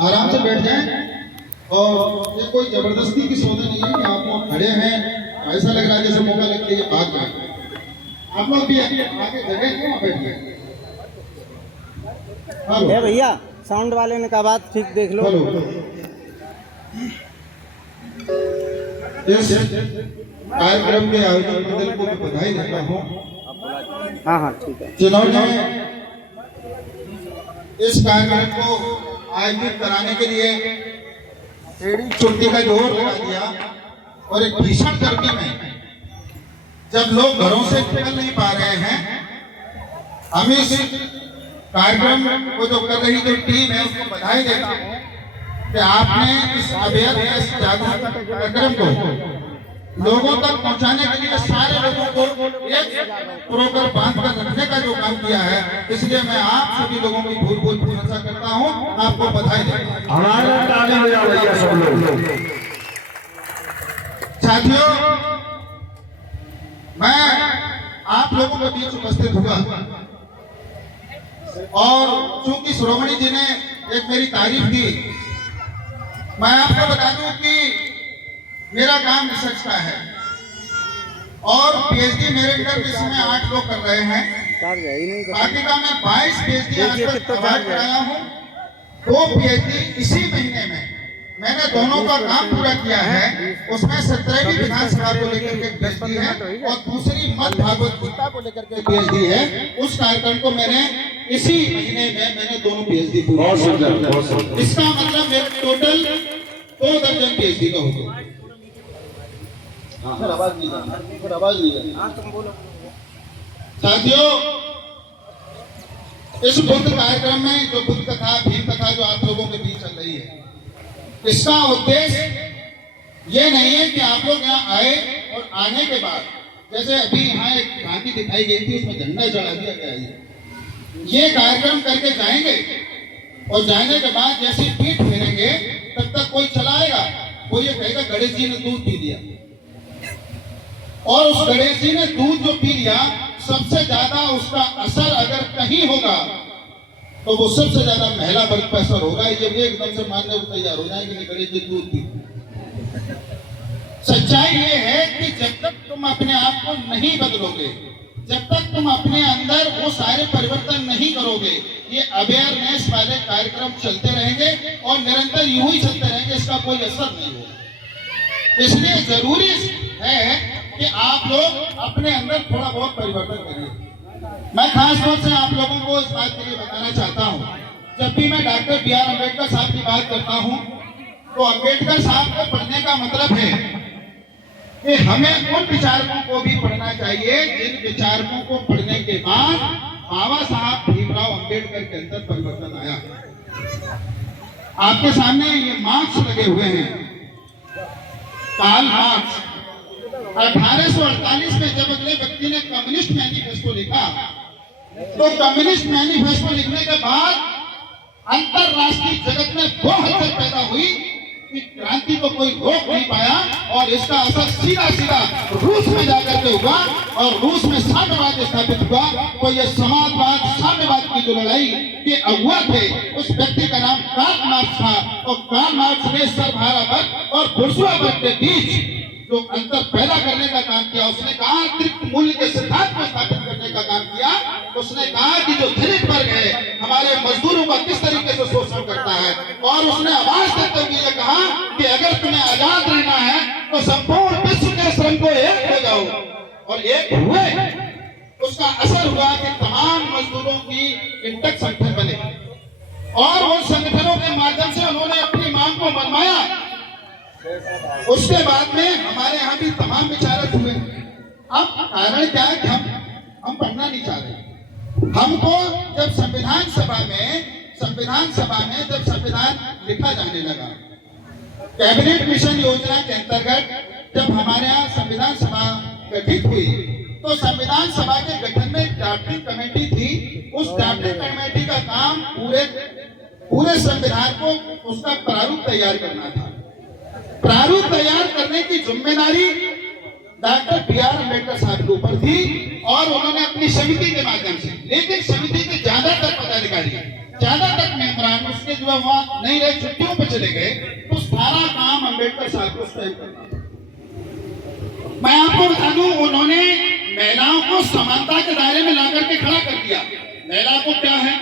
आराम से बैठ जाएं। और ये कोई जबरदस्ती की सौदा नहीं है कि आप लोग खड़े हैं, ऐसा लग रहा है जैसे मौका लगता है भाग जाए। आप लोग भी आगे जगह क्यों बैठिए। है भैया, साउंड वाले ने कहा बात ठीक देख लो। इस कार्यक्रम के आयोजन मंडल को मैं बधाई देता हूँ। हाँ हाँ ठीक है। जिन्होंने इस कार्यक्रम को आयोजित कराने के लिए एड़ी चुटकी का जोर लगा दिया और एक भीषण गर्मी में जब लोग घरों से निकल नहीं पा रहे हैं, हम इस कार्यक्रम को जो कर रही जो टीम है उसको बधाई देता हूँ कि आपने इस अवेयरनेस जागरूकता कार्यक्रम को लोगों तक पहुंचाने के लिए सारे लोगों को एक प्रोग्राम बांध कर रखने का जो काम किया है, इसलिए मैं आप सभी लोगों की बहुत बहुत प्रशंसा करता हूं, आपको बधाई देता हूं। साथियों, मैं आप लोगों के बीच उपस्थित हुआ और चूंकि श्रोमणी जी ने एक मेरी तारीफ की, मैं आपको बता दूं कि मेरा काम रिसर्च का है और पीएचडी मेरे इंटर में इसमें 8 लोग कर रहे हैं। बाकी का मैं 22 पीएचडी आज तक कराया हूँ। 2 पीएचडी इसी महीने में मैंने दोनों का काम पूरा किया है। उसमें 17वीं विधानसभा को लेकर के पीएचडी है और दूसरी मध्य भागवत गीता को लेकर के पीएचडी है। उस कार्यक्रम को मैंने इसी महीने में मैंने दोनों पीएचडी पूरी। इसका मतलब मेरे टोटल 2 दर्जन पीएचडी का हो गया। साथियों, इस बुद्ध कार्यक्रम में जो बुद्ध कथा भीम कथा जो आप लोगों के बीच चल रही है, इसका उद्देश्य ये नहीं है कि आप लोग यहाँ आए और आने के बाद जैसे अभी यहाँ एक क्रांति दिखाई गई थी, उसमें झंडा चढ़ा दिया गया है। ये कार्यक्रम करके जाएंगे और जाने के बाद जैसे पीठ फेरेंगे तब तक कोई चलाएगा, कोई ये कहेगा गणेश जी ने दूध पी लिया, और उस गणेश जी ने दूध जो पी लिया, सबसे ज्यादा उसका असर अगर कहीं होगा तो वो सबसे ज्यादा महिला वर्ग पर असर होगा। ये भी एकदम से मानने को तैयार हो जाएंगे कि गणेश जी दूध पी। सच्चाई ये है कि जब तक तुम अपने आप को नहीं बदलोगे, जब तक तुम अपने अंदर वो सारे परिवर्तन नहीं करोगे, ये अवेयरनेस वाले कार्यक्रम चलते रहेंगे और निरंतर यूं ही चलते रहेंगे, इसका कोई असर नहीं होगा। इसलिए जरूरी है कि आप लोग अपने अंदर थोड़ा बहुत परिवर्तन करिए। मैं खास तौर से आप लोगों को इस बात के लिए बताना चाहता हूँ, जब भी मैं डॉक्टर B.R. अम्बेडकर साहब की बात करता हूँ तो अम्बेडकर साहब को पढ़ने का मतलब है कि हमें उन विचारकों को भी पढ़ना चाहिए जिन विचारकों को पढ़ने के बाद बाबा साहब भीमराव अम्बेडकर के अंदर परिवर्तन आया। आपके सामने ये मार्क्स लगे हुए हैं, कार्ल मार्क्स। 1848 में जब अगले व्यक्ति ने कम्युनिस्ट मैनिफेस्टो लिखा, तो कम्युनिस्ट मैनिफेस्टो लिखने के बाद अंतरराष्ट्रीय जगत में वो हलचल पैदा हुई कि क्रांति को कोई रोक नहीं पाया और इसका असर सीधा सीधा रूस में जाकर के हुआ और रूस में साम्यवाद स्थापित हुआ। तो ये समाजवाद साम्यवाद की जो लड़ाई के अगुआ थे, उस व्यक्ति का नाम कार्ल मार्क्स था और कार्ल मार्क्स ने सर्वहारा वर्ग और बुर्जुआ वर्ग के बीच जो अंतर पैदा करने का काम किया, उसने कहा अतिरिक्त मूल्य के सिद्धांत को स्थापित करने का काम किया। उसने कहा कि जो दलित वर्ग है हमारे मजदूरों का किस तरीके से शोषण करता है, और उसने आवाज देते हुए ये कहा कि अगर तुम्हें आजाद रहना है तो संपूर्ण विश्व के श्रम को एक हो जाओ, और एक हुए। उसका असर हुआ कि तमाम मजदूरों की इंटक संगठन बने और उन संगठनों के माध्यम से उन्होंने अपनी मांग को मनवाया। उसके बाद में हमारे यहाँ भी तमाम विचारक हुए। अब कारण क्या है कि हम पढ़ना नहीं चाह रहे। हमको जब संविधान सभा में जब संविधान लिखा जाने लगा, कैबिनेट मिशन योजना के अंतर्गत जब हमारे यहाँ संविधान सभा गठित हुई, तो संविधान सभा के गठन में ड्राफ्टिंग कमेटी थी। उस ड्राफ्टिंग कमेटी का काम पूरे संविधान को उसका प्रारूप तैयार करना था। प्रारूप तैयार करने की जिम्मेदारी डॉक्टर B.R. अम्बेडकर साहब के ऊपर थी और उन्होंने अपनी समिति के माध्यम से, लेकिन समिति के ज्यादातर पदाधिकारी, ज्यादातर मेंबरान, उसके कॉलेज में हुआ नहीं रहे, छुट्टियों पे चले गए, तो सारा काम अम्बेडकर साहब को स्वयं करना था। मैं आपको बता दूं, उन्होंने महिलाओं को समानता के दायरे में ला करके खड़ा कर दिया। महिला को क्या है,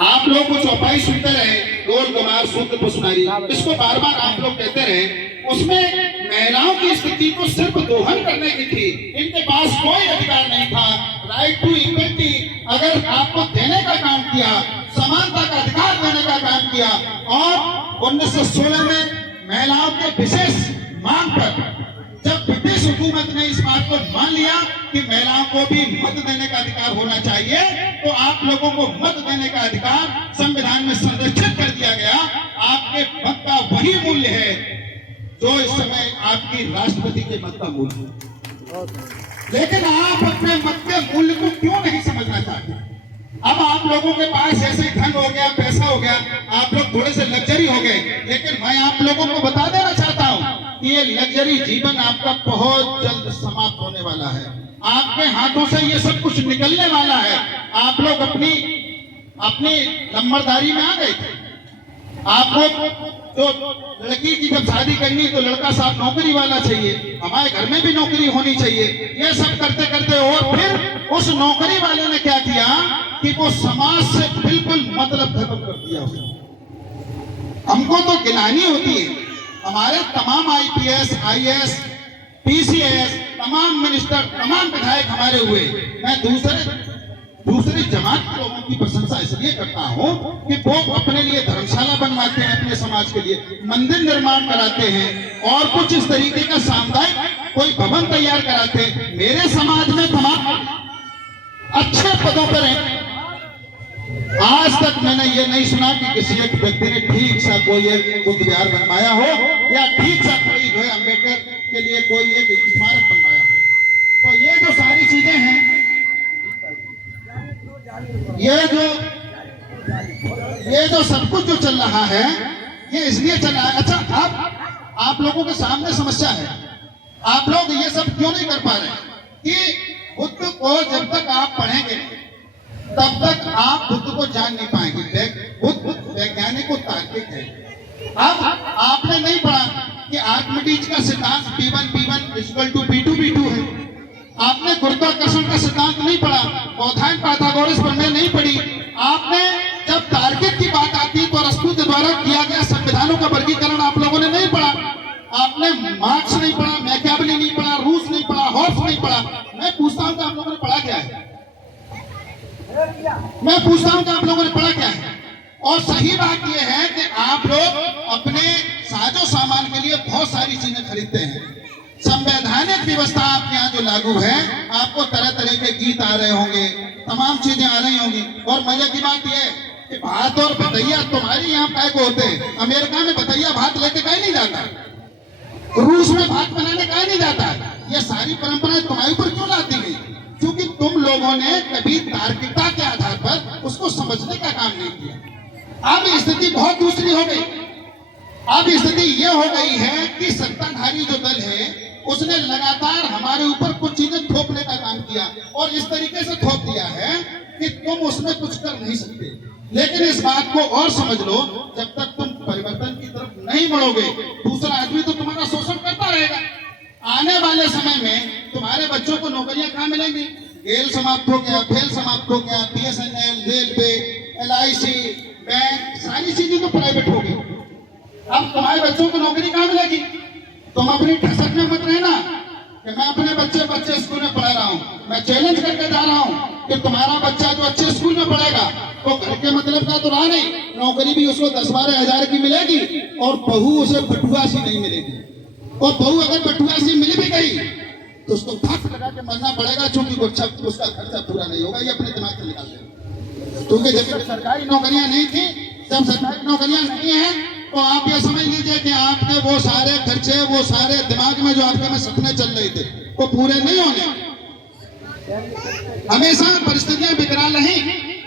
आप लोग को चौपाई सुनते रहे, गोल गमार सूत्र पुष्पारी, इसको बार बार आप लोग कहते रहे, उसमें महिलाओं की स्थिति को सिर्फ दोहन करने की थी। इनके पास कोई अधिकार नहीं था। राइट टू इक्वलिटी अगर आपको देने का काम किया, समानता का अधिकार देने का काम किया, और 1916 में महिलाओं के विशेष मांग पर जब ब्रिटिश हुकूमत ने इस बात को मान लिया कि महिलाओं को भी मत देने का अधिकार होना चाहिए, तो आप लोगों को मत देने का अधिकार संविधान में संरक्षित कर दिया गया। आपके मत का वही मूल्य है जो इस समय आपकी राष्ट्रपति के मत का मूल्य है। लेकिन आप अपने मत के मूल्य को क्यों नहीं समझना चाहते? अब आप लोगों के पास ऐसे धन हो गया, पैसा हो गया, आप लोग थोड़े से लग्जरी हो गए, लेकिन मैं आप लोगों को बता देना चाहता हूं कि ये लग्जरी जीवन आपका बहुत जल्द समाप्त होने वाला है। आपके हाथों से ये सब कुछ निकलने वाला है। आप लोग अपनी नंबरदारी में आ गए थे। आपको तो लड़की की जब शादी करनी तो लड़का साहब नौकरी वाला चाहिए, हमारे घर में भी नौकरी होनी चाहिए। ये सब करते करते और फिर उस नौकरी वाले ने क्या किया कि वो समाज से बिल्कुल मतलब खत्म कर दिया उसने। हमको तो गिलानी होती है, हमारे तमाम आईपीएस, आईएएस, पीसीएस, तमाम मिनिस्टर, तमाम विधायक हमारे हुए। मैं दूसरी जमात के लोगों की प्रशंसा इसलिए करता हूं कि वो अपने लिए धर्मशाला बनवाते हैं, अपने समाज के लिए मंदिर निर्माण कराते हैं, और कुछ इस तरीके का सामुदायिक कोई भवन तैयार कराते हैं। मेरे समाज में तमाम अच्छे पदों पर हैं। आज तक मैंने ये नहीं सुना कि किसी एक व्यक्ति ने ठीक सा कोई एक बुद्ध विहार बनवाया हो, या ठीक सा कोई जो है अम्बेडकर के लिए कोई एक स्मारक बनवाया हो। तो ये जो सारी चीजें हैं, ये जो सब कुछ जो चल रहा है, ये इसलिए चल रहा है। अच्छा, आप लोगों के सामने समस्या है, आप लोग ये सब क्यों नहीं कर पा रहे कि बुद्ध को जब तक आप पढ़ेंगे तब तक आप बुद्ध को जान नहीं पाएंगे। बुद्ध वैज्ञानिक और तार्किक है। अब आपने नहीं पढ़ा कि आर्किमिडीज का सिद्धांत P1 = P2 B2 है। आपने गुरुत्वाकर्षण का सिद्धांत नहीं पढ़ा, बौद्धायन पाइथागोरस प्रमेय नहीं पढ़ी। आपने जब तार्किक की बात आती है तो अरस्तु के द्वारा किया गया संविधानों का वर्गीकरण आप लोगों ने नहीं पढ़ा। आपने मार्क्स नहीं पढ़ा, मैकियावेली नहीं पढ़ा, रूस नहीं पढ़ा, हॉब्स नहीं पढ़ा। मैं पूछता हूं कि आप लोगों ने पढ़ा क्या है? मैं पूछता हूं कि आप लोगों ने पढ़ा क्या है? और सही बात यह है कि आप लोग अपने साजो सामान के लिए बहुत सारी चीजें खरीदते हैं। संवैधानिक व्यवस्था आपके यहाँ जो लागू है, आपको तरह तरह के गीत आ रहे होंगे, तमाम चीजें आ रही होंगी। और मजे की बात यह है कि भात और बतैया तुम्हारे यहाँ काय को होते हैं। अमेरिका में बतैया भात लेके कहीं नहीं जाता, रूस में भात बनाने कहीं नहीं जाता। ये सारी परंपराएं तुम्हारे ऊपर क्यों लाती गई? क्योंकि तुम लोगों ने कभी तार्किकता के आधार पर उसको समझने का काम नहीं किया। अब स्थिति बहुत दूसरी हो गई। अब स्थिति यह हो गई है कि सत्ताधारी जो दल है उसने लगातार हमारे ऊपर कुछ चीजें थोपने का काम किया, और इस तरीके से थोप दिया है कि तुम उसमें कुछ कर नहीं सकते। लेकिन इस बात को और समझ लो, जब तक तुम परिवर्तन की तरफ नहीं बढ़ोगे, दूसरा आदमी तो तुम्हारा शोषण करता रहेगा। आने वाले समय में तुम्हारे बच्चों को नौकरियां कहाँ मिलेंगी? गेल समाप्त हो गया, फेल समाप्त हो गया, BSNL, रेलवे, LIC, बैंक, सारी चीजें तो प्राइवेट हो गई। अब तुम्हारे बच्चों को नौकरी कहाँ मिलेगी? तुम अपनी ठसक में मत रहना कि मैं अपने बच्चे स्कूल में पढ़ा रहा हूँ। मैं चैलेंज करके जा रहा हूँ कि तुम्हारा बच्चा जो अच्छे स्कूल में पढ़ेगा तो घर के मतलब का तो रहा नहीं, नौकरी भी उसको 10-12 हजार की मिलेगी, और बहू उसे बटुआ सी नहीं मिलेगी। और बहू अगर बटुआ सी मिल भी गई तो उसको फांस लगा के मरना पड़ेगा, क्योंकि उसका खर्चा पूरा नहीं होगा। ये अपने दिमाग से निकाल दें, क्योंकि जब सरकारी नौकरियां नहीं थी, जब सरकारी नौकरियां नहीं है, तो आप ये समझ लीजिए कि आपके वो सारे खर्चे, वो सारे दिमाग में जो आपके में सपने चल रहे थे, वो पूरे नहीं होने। हमेशा परिस्थितियां विकराल रही।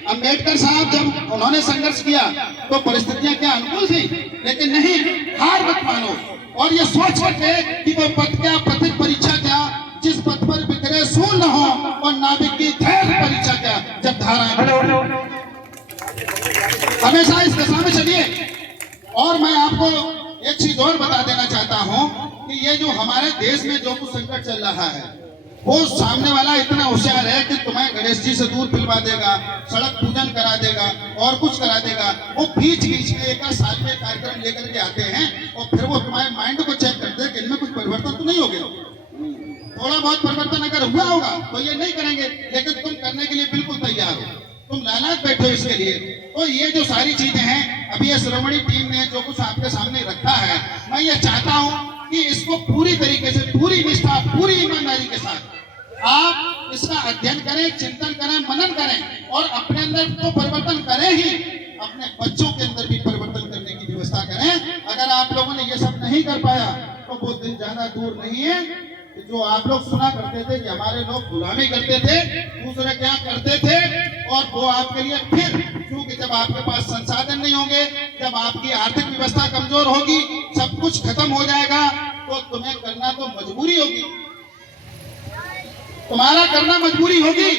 अम्बेडकर साहब जब उन्होंने संघर्ष किया तो परिस्थितियां क्या अनुकूल थी, लेकिन नहीं, हार मत मानो और ये सोच करके कि वो पद क्या, पथिक परीक्षा क्या, जिस पद पर बिखरे सूल न हो, और नाविक की धैर्य परीक्षा क्या, जब धाराएं हमेशा इस दशा में चलिए। और मैं आपको एक चीज और बता देना चाहता हूं कि ये जो हमारे देश में जो कुछ संकट चल रहा है, वो सामने वाला इतना होशियार है कि तुम्हें गणेश जी से दूर पिलवा देगा, सड़क पूजन करा देगा और कुछ करा देगा। वो बीच बीच में एक साल में कार्यक्रम लेकर के आते हैं और फिर वो तुम्हारे माइंड को चेक करते हैं कि इनमें कुछ परिवर्तन तो नहीं हो गया। थोड़ा बहुत परिवर्तन अगर हुआ होगा तो ये नहीं करेंगे, लेकिन तुम करने के लिए बिल्कुल तैयार हो, तुम लालाच बैठे हो इसके लिए। तो ये जो सारी चीजें हैं, अभी ये श्रोमणी टीम ने जो कुछ आपके सामने रखा है, मैं ये चाहता हूं कि इसको पूरी तरीके से, पूरी निष्ठा, पूरी ईमानदारी के साथ आप इसका अध्ययन करें, चिंतन करें, मनन करें और अपने अंदर तो परिवर्तन करें ही, अपने बच्चों के अंदर भी परिवर्तन करने की व्यवस्था करें। अगर आप लोगों ने ये सब नहीं कर पाया तो वो दिन ज्यादा दूर नहीं है कि जो आप लोग सुना करते थे कि हमारे लोग गुलामी करते थे, दूसरे क्या करते थे, और वो आपके लिए फिर, क्योंकि जब आपके पास संसाधन नहीं होंगे, जब आपकी आर्थिक व्यवस्था कमजोर होगी, सब कुछ खत्म हो जाएगा, तो तुम्हें करना तो मजबूरी होगी, तुम्हारा करना मजबूरी होगी।